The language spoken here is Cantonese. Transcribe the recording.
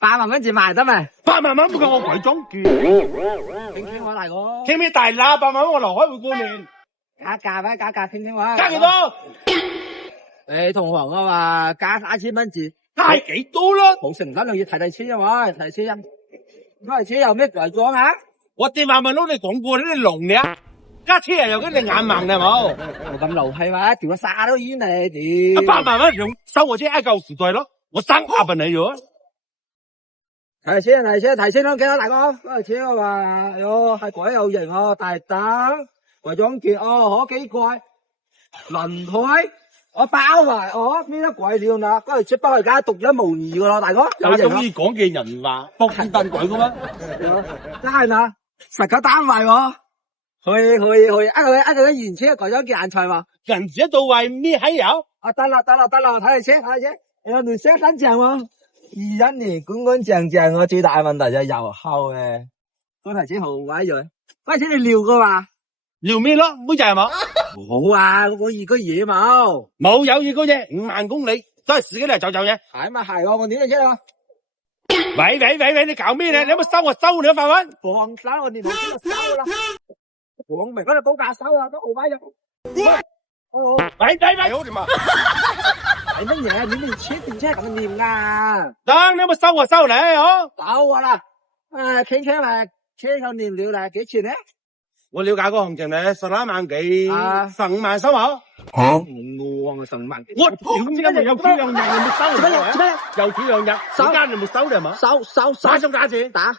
80000至賣得未？80000唔夠我鬼裝住。傾我大哥。傾咩大啦？80000我留開會過年。加價咩？加價傾我。加幾多？你同行啊嘛，加3000至。加幾多啦？冇成本要提錢啊嘛，提錢。提錢有咩改裝啊？我電話咪攞你講過你聾嘅，加車又跟你眼盲係冇？冇咁勞氣嘛，條沙都冤你屌！80000用收我車一嚿時代咯，我生下笨你咗。提錢都幾多大哥？提錢啊嘛，喲係鬼有型哦，大膽，偽裝件哦，可幾貴？輪胎我包埋，邊得鬼料啊？嗰條車包而家獨一無二噶咯，大哥。有中意講嘅人話搏天凳鬼噶咩？真係嘛？實價單位喎，去，一個原車改裝件人才嘛？人字一到位咩喺有？得啦，睇下車，有條車真正喎。21年乾淨，我最大嘅問題就係油耗嘅，嗰台車好鬼樣，嗰台車你撩噶嘛？撩咩咯？妹仔係嘛？冇啊，我二個嘢冇有二個嘢，5萬公里都係自己嚟走嘅。係咪係我點嘅車啊？喂，你搞咩咧？你有冇收我收你一塊蚊？放手我電腦邊度收啦？講明嗰度高價收啊，都好威嘅。喂，好點啊？係乜嘢？你哋車電車咁掂啊？得，你有冇收我收你？收啊啦！傾車咪車咁掂料啦，幾錢咧？我了解個行情咧，11萬幾，15萬收好。吓？我15萬幾。我屌，點解有條兩日你冇收你？有條兩日，間你冇收你係嘛？收，打咗價錢，打。